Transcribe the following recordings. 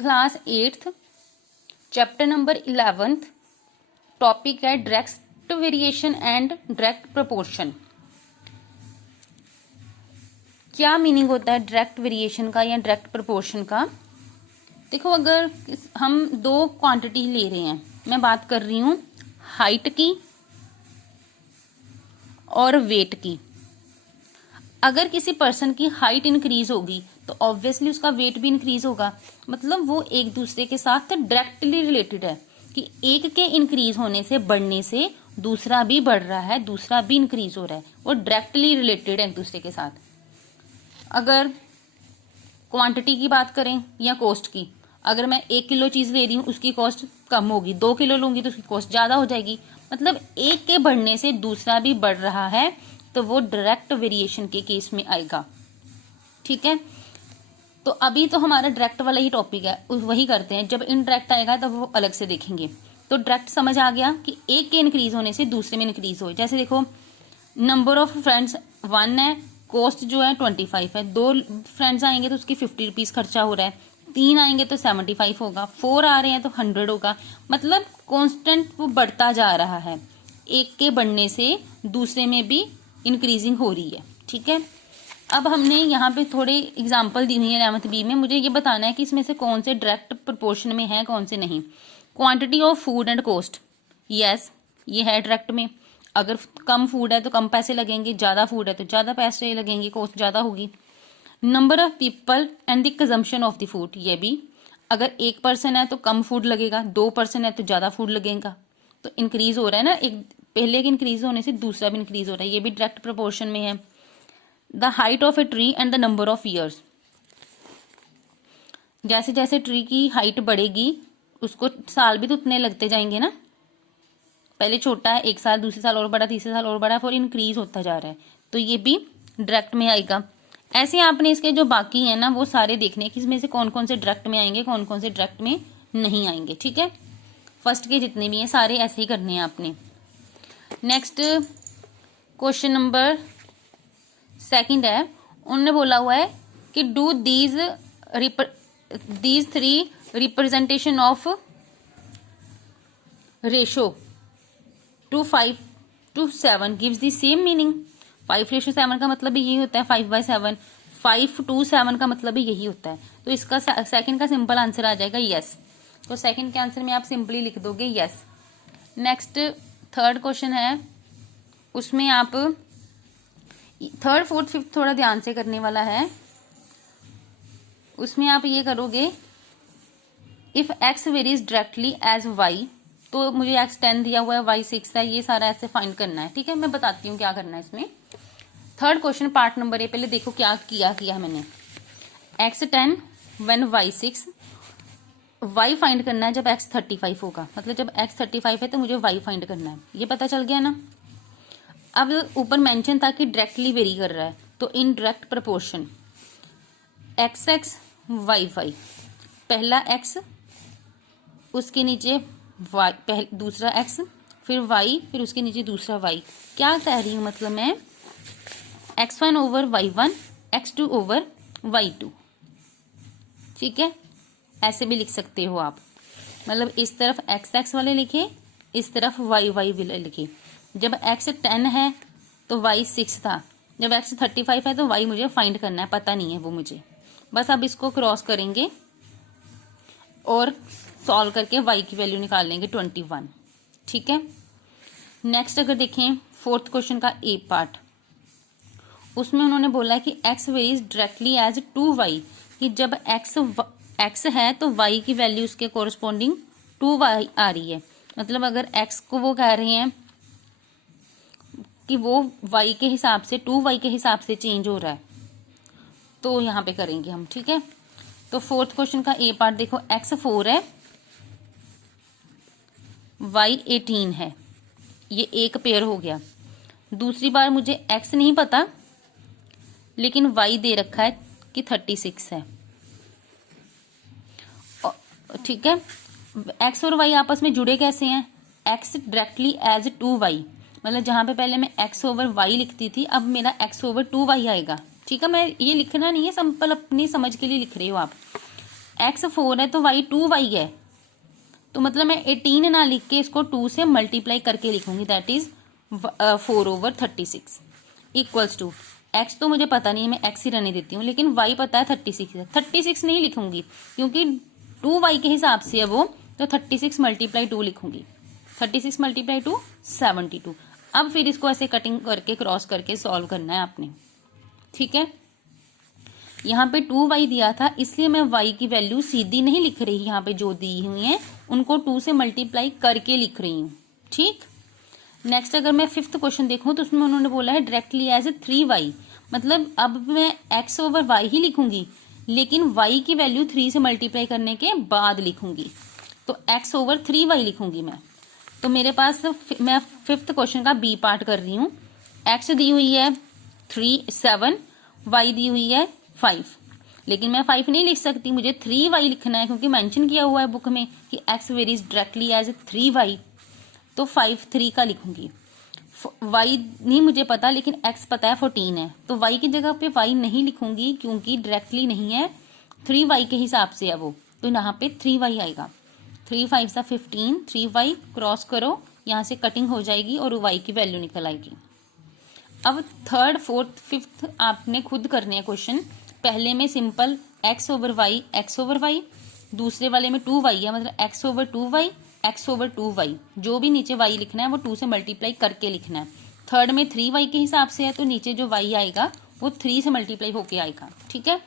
Class 8th chapter number 11th। Topic है direct variation and direct proportion. क्या meaning होता है डायरेक्ट वेरिएशन का या डायरेक्ट प्रोपोर्शन का? देखो, अगर हम दो क्वांटिटी ले रहे हैं, मैं बात कर रही हूं हाइट की और वेट की। अगर किसी पर्सन की हाइट इंक्रीज होगी तो ऑब्वियसली उसका वेट भी इंक्रीज होगा। मतलब वो एक दूसरे के साथ डायरेक्टली रिलेटेड है कि एक के इंक्रीज होने से, बढ़ने से दूसरा भी बढ़ रहा है, दूसरा भी इंक्रीज हो रहा है। वो डायरेक्टली रिलेटेड है एक दूसरे के साथ। अगर क्वांटिटी की बात करें या कॉस्ट की, अगर मैं 1 किलो चीज ले रही हूँ उसकी कॉस्ट कम होगी, 2 किलो लूंगी तो उसकी कॉस्ट ज्यादा हो जाएगी। मतलब एक के बढ़ने से दूसरा भी बढ़ रहा है तो वो डायरेक्ट वेरिएशन के केस में आएगा। ठीक है, तो अभी तो हमारा डायरेक्ट वाला ही टॉपिक है, वही करते हैं। जब इनडायरेक्ट आएगा तब वो अलग से देखेंगे। तो डायरेक्ट समझ आ गया कि एक के इंक्रीज होने से दूसरे में इंक्रीज हो। जैसे देखो, नंबर ऑफ फ्रेंड्स 1 है, कॉस्ट जो है 25 है। 2 फ्रेंड्स आएंगे तो उसकी 50 रुपीज खर्चा हो रहा है, 3 आएंगे तो 75 होगा, 4 आ रहे हैं तो 100 होगा। मतलब कॉन्स्टेंट वो बढ़ता जा रहा है, एक के बढ़ने से दूसरे में भी इंक्रीजिंग हो रही है। ठीक है, अब हमने यहाँ पे थोड़े एग्जाम्पल दी हुई है 11th बी में। मुझे ये बताना है कि इसमें से कौन से डायरेक्ट प्रोपोर्शन में है, कौन से नहीं। Quantity of food and cost, yes ये है डायरेक्ट में। अगर कम फूड है तो कम पैसे लगेंगे, ज्यादा फूड है तो ज्यादा पैसे लगेंगे, कॉस्ट ज्यादा होगी। Number of people and the consumption of the food, ये भी। अगर 1 पर्सन है तो कम फूड लगेगा, 2 पर्सन है तो ज्यादा फूड लगेगा। तो इंक्रीज हो रहा है ना, एक पहले के इंक्रीज होने से दूसरा भी इंक्रीज हो रहा है, ये भी डायरेक्ट प्रोपोर्शन में है। The height of a tree and the number of years, जैसे जैसे ट्री की हाइट बढ़ेगी उसको साल भी तो उतने लगते जाएंगे ना। पहले छोटा है 1 साल, दूसरे साल और बड़ा, तीसरे साल और बड़ा, फिर इंक्रीज होता जा रहा है, तो ये भी डायरेक्ट में आएगा। ऐसे आपने इसके जो बाकी है ना वो सारे देखने कि इसमें से कौन कौन से डायरेक्ट में आएंगे, कौन कौन से डायरेक्ट में नहीं आएंगे। ठीक है, फर्स्ट के जितने भी हैं सारे ऐसे ही करने हैं आपने। नेक्स्ट क्वेश्चन नंबर 2 है, उन्होंने बोला हुआ है कि do these 3 representation of ratio 2:5:7 gives the same meaning. 5:7 का मतलब भी यही होता है, 5/7। 5:7 का मतलब भी यही होता है। तो इसका सेकंड का सिंपल आंसर आ जाएगा यस। तो सेकंड के आंसर में आप सिंपली लिख दोगे यस। नेक्स्ट थर्ड क्वेश्चन है, उसमें आप थर्ड फोर्थ फिफ्थ थोड़ा ध्यान से करने वाला है। उसमें आप ये करोगे, if x varies directly as y, तो मुझे x 10 दिया हुआ है, y 6 है, ये सारा ऐसे फाइंड करना है। ठीक है, मैं बताती हूँ क्या करना है इसमें। Third question part number A, पहले देखो क्या किया मैंने। x 10 when y 6, y find करना है जब x 35 होगा। मतलब जब x 35 है तो मुझे y फाइंड करना है, ये पता चल गया ना। अब ऊपर मेंशन था कि डायरेक्टली वेरी कर रहा है, तो in direct proportion XX YY, पहला x उसके नीचे y, दूसरा x, फिर y, फिर उसके नीचे दूसरा y। क्या कह रही हूं, मतलब मैं x1 over y1, x2 over y2। ठीक है, ऐसे भी लिख सकते हो आप। मतलब इस तरफ x वाले लिखे, इस तरफ y वाले लिखे। जब x 10 है तो y 6 था, जब x 35 है तो y मुझे फाइंड करना है, पता नहीं है वो मुझे। बस अब इसको क्रॉस करेंगे और सॉल्व करके y की वैल्यू निकाल लेंगे 21। ठीक है, नेक्स्ट अगर देखें फोर्थ क्वेश्चन का ए पार्ट, उसमें उन्होंने बोला है कि x varies directly as 2y, कि जब x है तो y की वैल्यू उसके कोरस्पॉन्डिंग 2y आ रही है। मतलब अगर x को वो कह रहे हैं कि वो y के हिसाब से 2y के हिसाब से चेंज हो रहा है, तो यहाँ पे करेंगे हम। ठीक है, तो फोर्थ क्वेश्चन का ए पार्ट देखो, x 4 है, y 18 है, ये एक पेयर हो गया। दूसरी बार मुझे x नहीं पता लेकिन y दे रखा है कि 36 है। ठीक है, x और y आपस में जुड़े कैसे हैं? x डायरेक्टली एज 2y, मतलब जहां पे पहले मैं x ओवर y लिखती थी, अब मेरा x ओवर 2y आएगा। ठीक है, मैं ये लिखना नहीं है, सिंपल अपनी समझ के लिए लिख रही हूँ आप। x 4 है तो y 2y है, तो मतलब मैं 18 ना लिख के इसको 2 से मल्टीप्लाई करके लिखूंगी, that is 4/36 equals to x तो मुझे पता नहीं है, मैं x ही रहने देती हूँ, लेकिन y पता है 36 है। 36 नहीं लिखूंगी क्योंकि 2y के हिसाब से है वो, तो 36 मल्टीप्लाई 2 लिखूंगी। 36 मल्टीप्लाई 2 72। अब फिर इसको ऐसे कटिंग करके क्रॉस करके सॉल्व करना है आपने, ठीक है। यहाँ पे 2y दिया था इसलिए मैं y की वैल्यू सीधी नहीं लिख रही, यहाँ पे जो दी हुई है उनको 2 से मल्टीप्लाई करके लिख रही हूँ, ठीक। नेक्स्ट अगर मैं 5th क्वेश्चन देखूं तो उसमें उन्होंने बोला है डायरेक्टली एज 3y, मतलब अब मैं x ओवर y ही लिखूंगी, लेकिन y की वैल्यू 3 से मल्टीप्लाई करने के बाद लिखूंगी, तो x ओवर 3y लिखूंगी मैं। तो मेरे पास मैं 5th क्वेश्चन का बी पार्ट कर रही हूँ। x दी हुई है 7, y दी हुई है 5, लेकिन मैं 5 नहीं लिख सकती, मुझे 3y लिखना है क्योंकि मेंशन किया हुआ है बुक में कि x varies directly as 3y, तो 5 3 का लिखूंगी। y नहीं मुझे पता, लेकिन x पता है 14 है, तो y की जगह पे y नहीं लिखूंगी क्योंकि डायरेक्टली नहीं है, 3y के हिसाब से है वो, तो यहाँ पे 3y आएगा। 3 5 15, 3y क्रॉस करो, यहाँ से कटिंग हो जाएगी और y की वैल्यू निकल आएगी। अब 3rd 4th 5th आपने खुद करने हैं क्वेश्चन। पहले में सिंपल x ओवर y, दूसरे वाले में 2y है, मतलब x over 2y, x over 2y, जो भी नीचे y लिखना है वो 2 से मल्टीप्लाई करके लिखना है। 3rd में 3y के हिसाब से है तो नीचे जो y आएगा वो 3 से मल्टीप्लाई होके आएगा, ठीक है।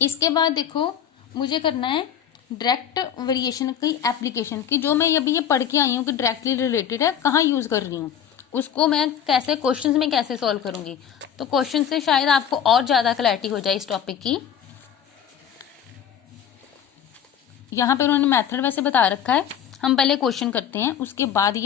इसके बाद देखो मुझे करना है डायरेक्ट वेरिएशन की एप्लीकेशन की, जो मैं अभी ये पढ़ के आई हूँ कि डायरेक्टली रिलेटेड है, कहाँ यूज कर रही हूँ, उसको मैं कैसे क्वेश्चंस में कैसे सॉल्व करूंगी। तो क्वेश्चन से शायद आपको और ज्यादा क्लैरिटी हो जाए इस टॉपिक की। यहाँ पे उन्होंने मेथड वैसे बता रखा है, हम पहले क्वेश्चन करते हैं उसके बाद